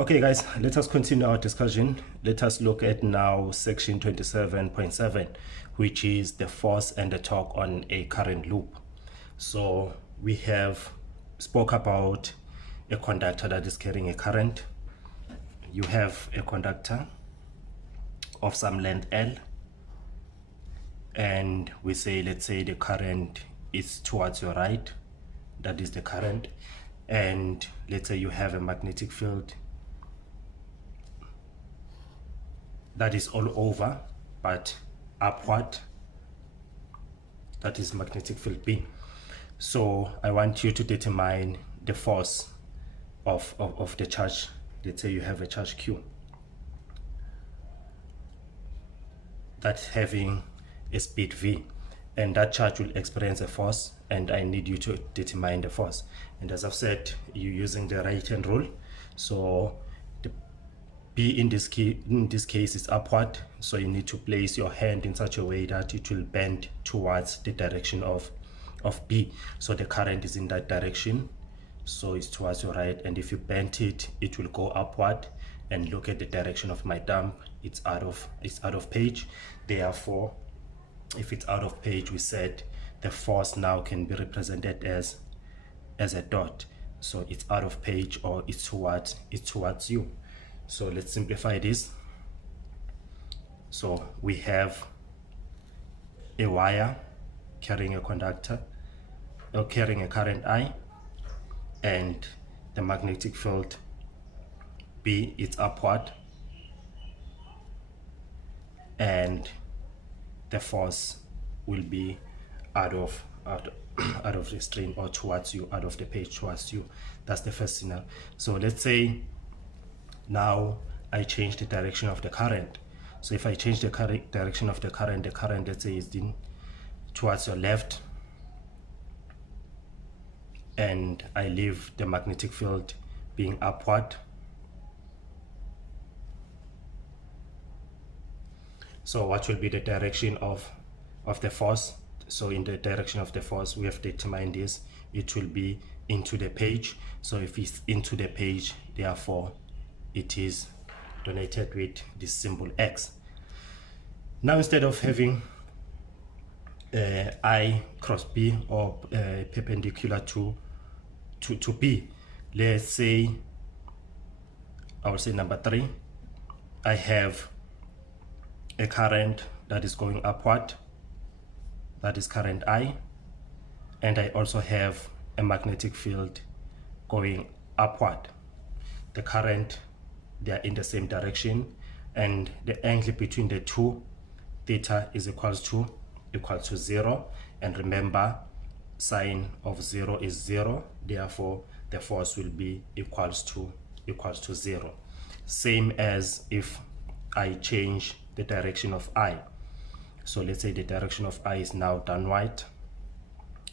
Okay guys, let us continue our discussion. Let us look at now section 27.7, which is the force and the torque on a current loop. So we have spoke about a conductor that is carrying a current. You have a conductor of some length L, and we say, let's say the current is towards your right, that is the current, and let's say you have a magnetic field that is all over but upward, that is magnetic field B. So I want you to determine the force of the charge. Let's say you have a charge Q that's having a speed V, and that charge will experience a force, and I need you to determine the force. And as I've said, you're using the right hand rule, so the B in this case is upward, so you need to place your hand in such a way that it will bend towards the direction of B. So the current is in that direction, so it's towards your right, and if you bend it, it will go upward. And look at the direction of my thumb, it's out of page. Therefore, if it's out of page, we said the force now can be represented as a dot. So it's out of page, or it's towards you. So let's simplify this. So we have a wire carrying a conductor, or carrying a current I, and the magnetic field B is upward, and the force will be out of the string, or towards you, out of the page towards you. That's the first scenario. So let's say now I change the direction of the current. So if I change the direction of the current, let's say is towards your left, and I leave the magnetic field being upward. So what will be the direction of the force? So in the direction of the force, we have determined this, it will be into the page. So if it's into the page, therefore it is denoted with this symbol X. Now instead of having I cross B, or perpendicular to B, let's say, I will say number 3, I have a current that is going upward, that is current I, and I also have a magnetic field going upward. The current, they are in the same direction, and the angle between the two, theta, is equals to 0. And remember, sine of 0 is 0, therefore the force will be equals to 0. Same as if I change the direction of I. So let's say the direction of I is now downward,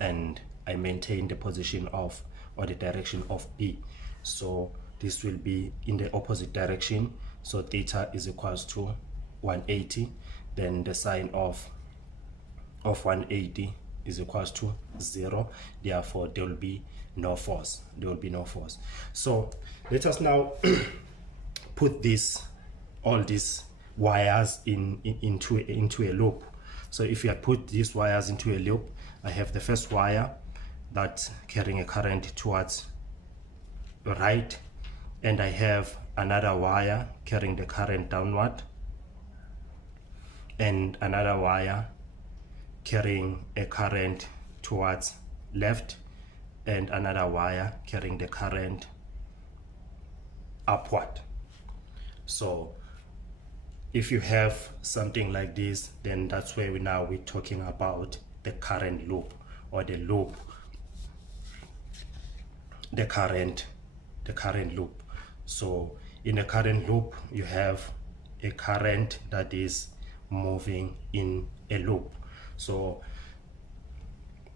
and I maintain the position of, or the direction of B. So this will be in the opposite direction, so theta is equals to 180. Then the sine of 180 is equals to 0. Therefore there will be no force. So let us now put all these wires into a loop. So if I put these wires into a loop, I have the first wire that's carrying a current towards the right, and I have another wire carrying the current downward, and another wire carrying a current towards left, and another wire carrying the current upward. So if you have something like this, then that's where we're talking about the current loop, or the loop, the current loop. So in a current loop, you have a current that is moving in a loop. So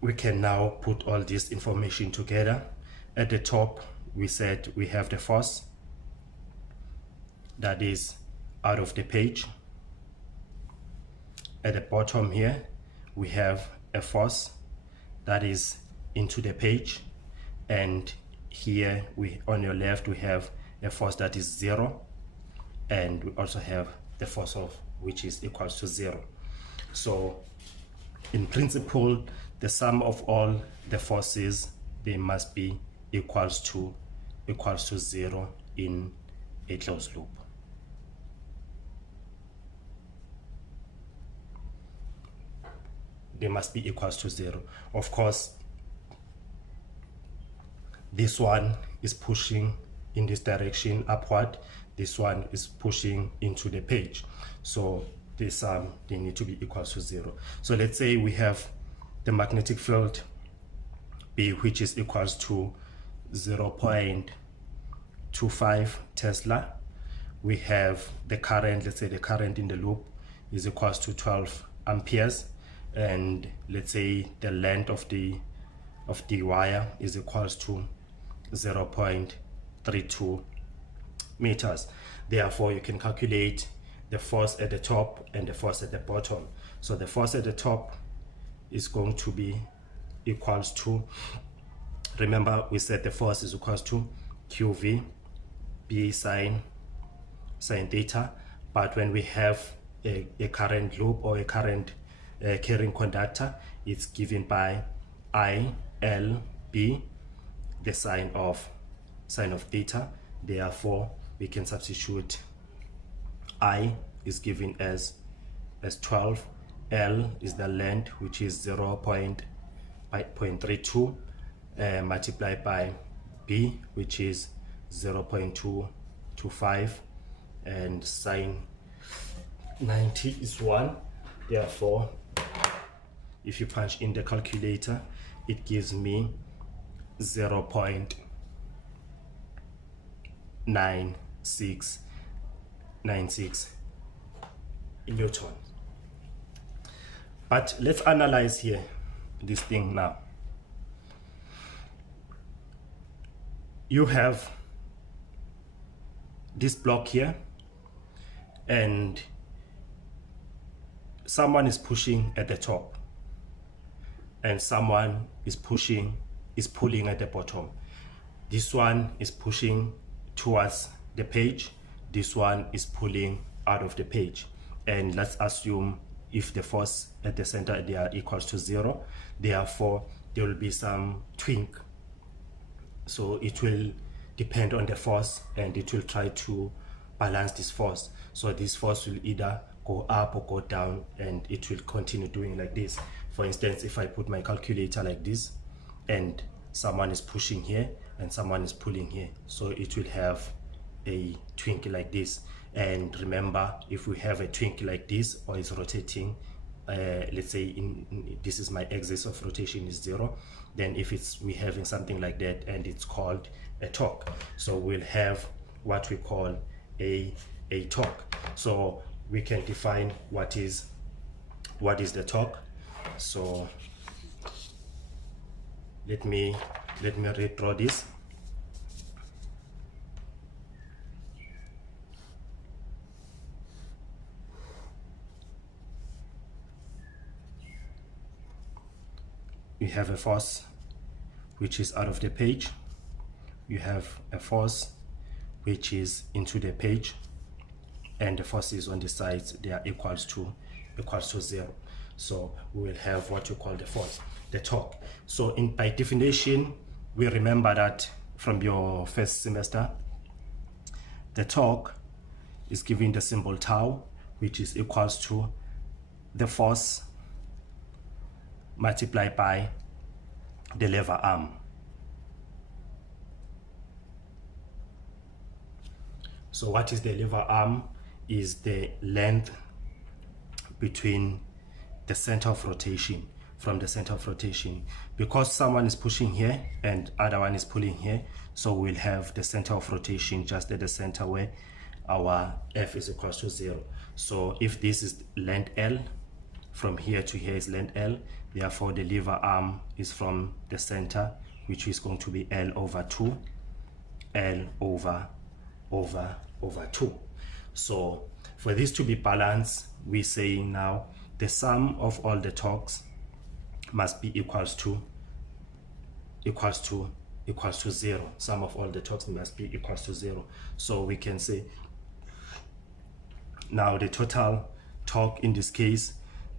we can now put all this information together. At the top, we said we have the force that is out of the page. At the bottom here, we have a force that is into the page, and here on your left we have a force that is 0, and we also have the force of which is equals to 0. So in principle, the sum of all the forces, they must be equals to 0 in a closed loop. They must be equals to 0. Of course, this one is pushing in this direction upward, this one is pushing into the page, so this they need to be equals to 0. So let's say we have the magnetic field B, which is equals to 0.25 Tesla. We have the current, let's say the current in the loop is equals to 12 amperes, and let's say the length of the wire is equals to 0.32 meters. Therefore, you can calculate the force at the top and the force at the bottom. So the force at the top is going to be equals to, remember we said the force is equals to QV B sine theta, but when we have a current loop or a current carrying conductor, it's given by ILB, the sine of theta. Therefore, we can substitute I is given as 12, L is the length, which is 0.32 multiplied by B, which is 0.225, and sine 90 is 1. Therefore, if you punch in the calculator, it gives me 0.9696 Newton. But let's analyze here this thing now. You have this block here, and someone is pushing at the top, and someone is pulling at the bottom. This one is pushing towards the page, this one is pulling out of the page. And let's assume if the force at the center, they are equals to 0, therefore there will be some twink. So it will depend on the force, and it will try to balance this force. So this force will either go up or go down, and it will continue doing like this. For instance, if I put my calculator like this, and someone is pushing here and someone is pulling here, so it will have a twink like this. And remember, if we have a twink like this, or it's rotating, let's say this is my axis of rotation is 0, then if we're having something like that, and it's called a torque, so we'll have what we call a torque. So we can define what is the torque. So let me redraw this. You have a force which is out of the page, you have a force which is into the page, and the forces on the sides, they are equals to 0. So we will have what you call the force, the torque. So by definition, we remember that from your first semester, the torque is given the symbol tau, which is equals to the force multiplied by the lever arm. So what is the lever arm? Is the length between the center of rotation, from the center of rotation. Because someone is pushing here and other one is pulling here, so we'll have the center of rotation just at the center where our F is equals to 0. So if this is length L, from here to here is length L, therefore the lever arm is from the center, which is going to be L over 2, L over 2. So for this to be balanced, we're saying now the sum of all the torques must be equals to equals to 0. Sum of all the torques must be equals to 0. So we can say now the total torque in this case,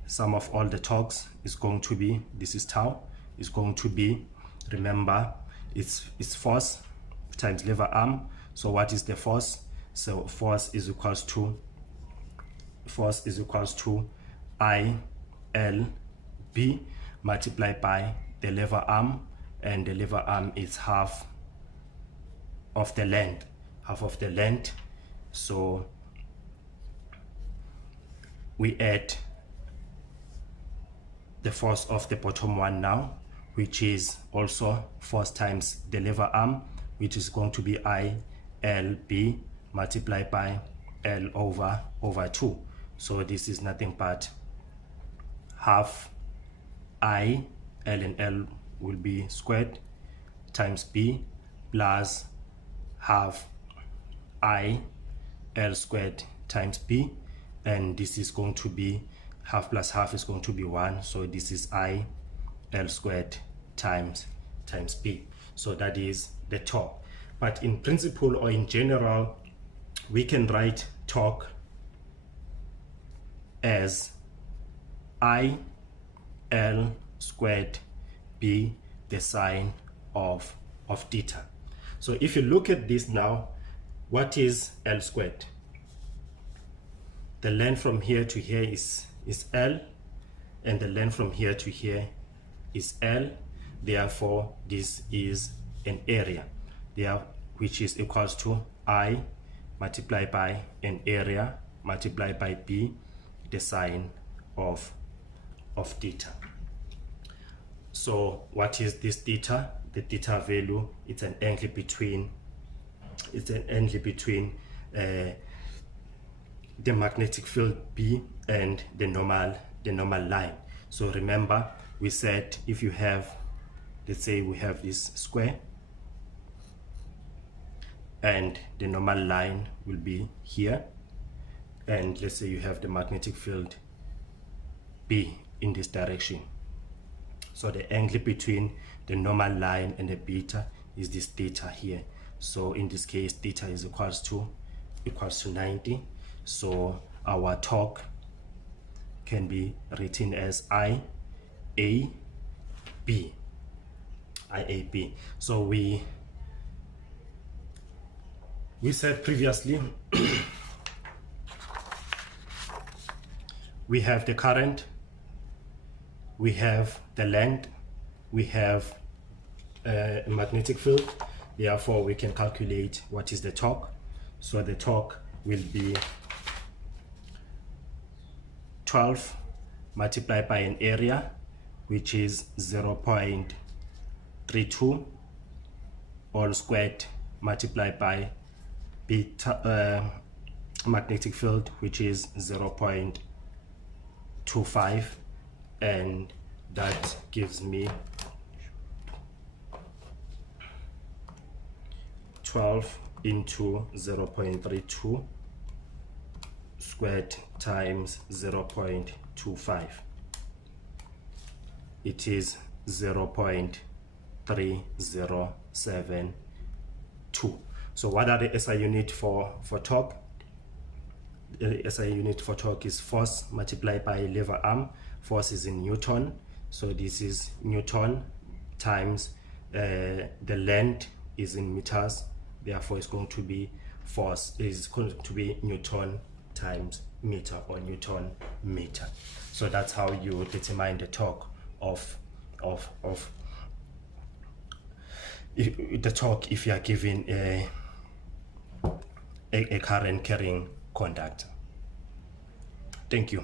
sum of all the torques is going to be, this is tau, is going to be, remember, it's force times lever arm. So what is the force? So force is equals to I L B multiplied by the lever arm, and the lever arm is half of the length, so we add the force of the bottom one now, which is also force times the lever arm, which is going to be I L B multiplied by L over 2. So this is nothing but half I, L and L will be squared, times B plus half I L squared times B, and this is going to be half plus half is going to be 1, so this is I L squared times B. So that is the torque. But in principle or in general, we can write torque as I L squared B, the sine of theta. So if you look at this now, what is L squared? The length from here to here is L, and the length from here to here is L. Therefore this is an area there, which is equals to I multiplied by an area multiplied by B, the sine of theta. So what is this theta? The theta value, it's an angle between the magnetic field B and the normal line. So remember, we said if you have, let's say we have this square and the normal line will be here, and let's say you have the magnetic field B in this direction. So the angle between the normal line and the beta is this theta here. So in this case, theta is equals to 90. So our torque can be written as IAB. So we said previously we have the current, we have the length, we have a magnetic field. Therefore we can calculate what is the torque. So the torque will be 12 multiplied by an area, which is 0.32, all squared multiplied by beta magnetic field, which is 0.25, and that gives me 12 into 0.32 squared times 0.25. It is 0.3072. So what are the SI unit for torque? The SI unit for torque is force multiplied by lever arm. Force is in Newton, so this is Newton times the length is in meters. Therefore it's going to be force is going to be Newton times meter, or Newton meter. So that's how you determine the torque of the torque if you are given a current carrying conductor. Thank you.